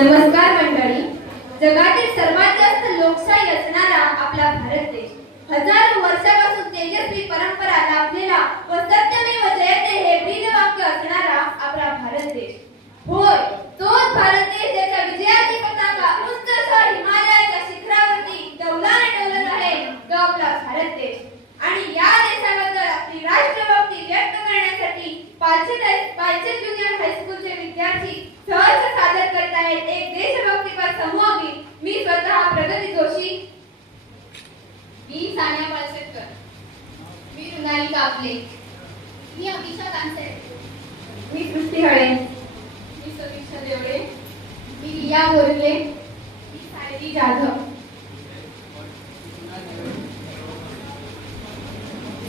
नमस्कार मंडळी. जगातील सर्वात जास्त लोकशाही असणारा आपला भारत देश, हजारो वर्षापासून तेजस्वी परंपरा लाभलेला व सत्यमेव जयते हे ब्रीदवाक्य असणारा आपला भारत देश. होय, तोच भारत देश ज्याच्या विजयाची पताका उंचसर हिमालयाच्या शिखरावरती डौलाने डोलत आहे, तो आपला भारत देश. आणि या देशाबद्दल आपली राष्ट्रभक्ती व्यक्त करण्यासाठी पालचे ज्युनियर हायस्कूलचे विद्यार्थी सहर्ष सादर करत आहेत एक देशभक्तीपर समूह गीत. मी स्वतः प्रगती जोशी. मी सानिया पालशेटकर. मी रुणाली कापले. मी अभिषा कांसे. मी सृष्टी हळे. मी सतीक्षा देवळे. मी रिया बोरले. मी सायली जाधव.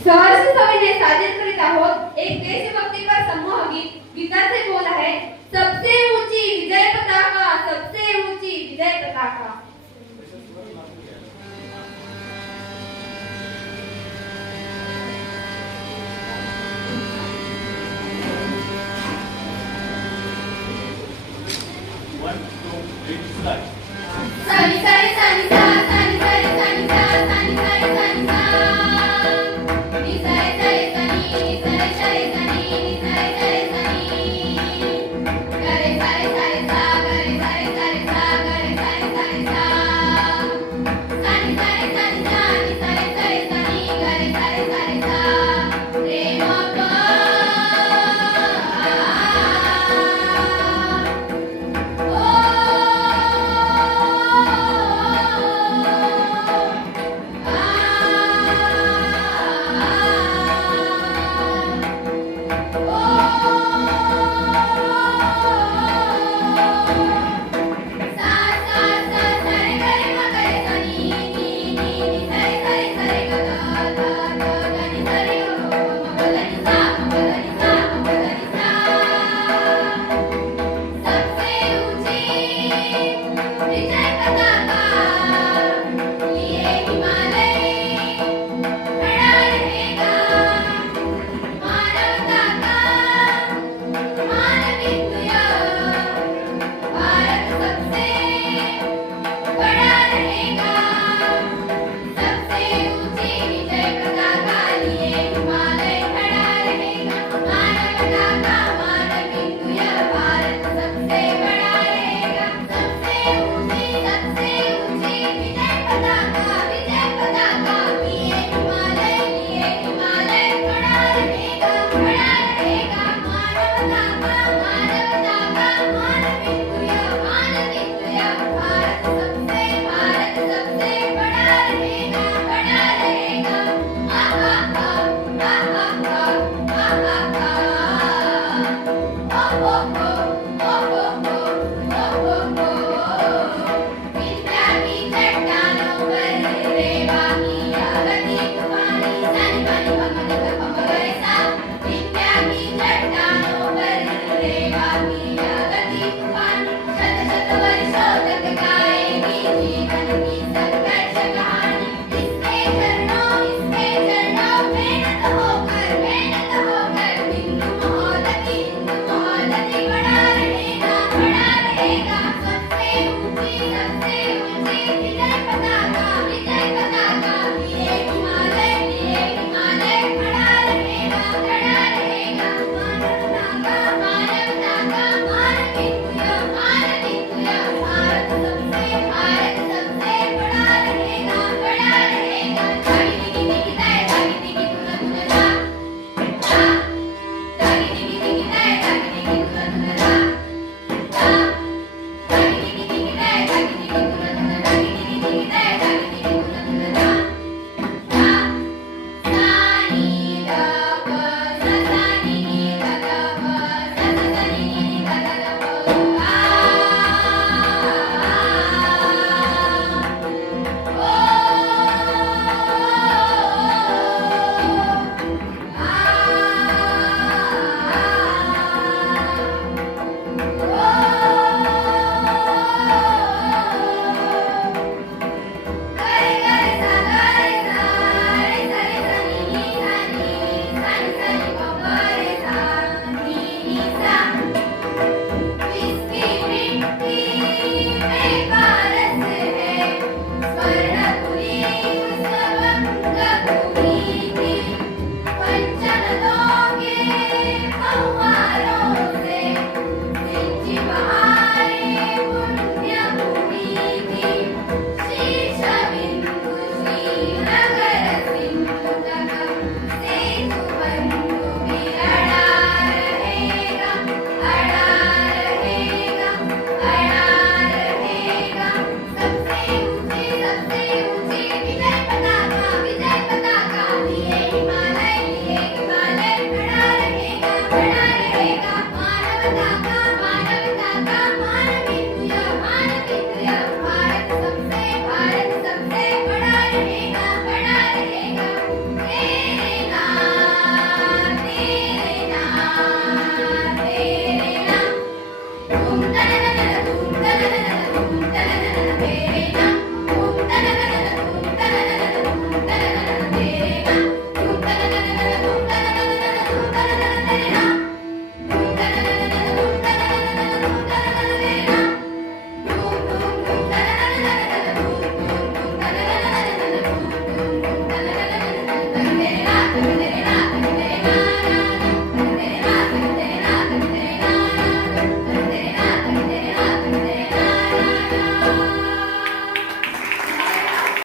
सहर्ष सविनय सादर करीत आहोत एक देशभक्तीपर समूह गीत. गीताचे बोल आहे, सबसे ऊंची विजय पताका, सबसे ऊंची विजय पताका. सानी सानी सानी